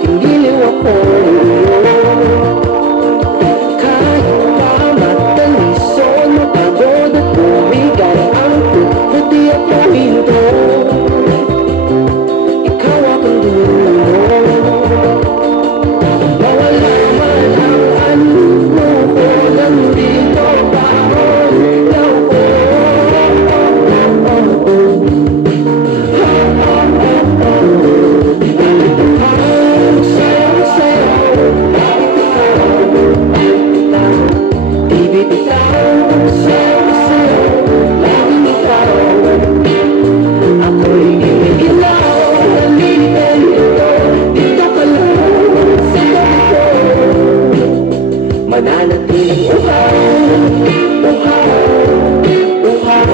aking giliw ako. Kahit pa matalison, mapagod at bumigay ang puso, di ako hinto. Ikaw akong dulo. Mawala man ang anino ko, nandito pa ako. Mananatiling uhaw, uhaw, uhaw.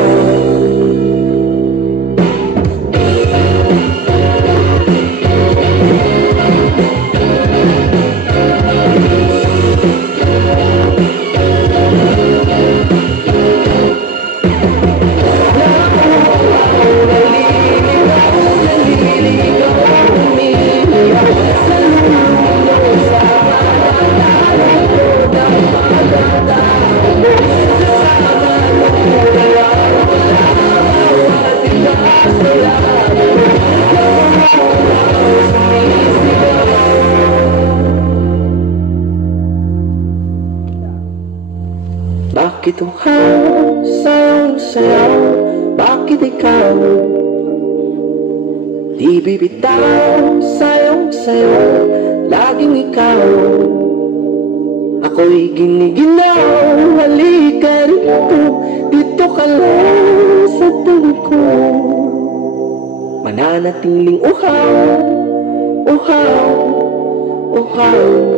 Bakit uhaw, sayang-sayaw? Bakit ikaw di bibitaw? Sayang-sayaw, laging ikaw. Ako'y giniginaw, halika rito, dito ka lang sa tabi ko. Mananatiling uhaw, uhaw, uhaw.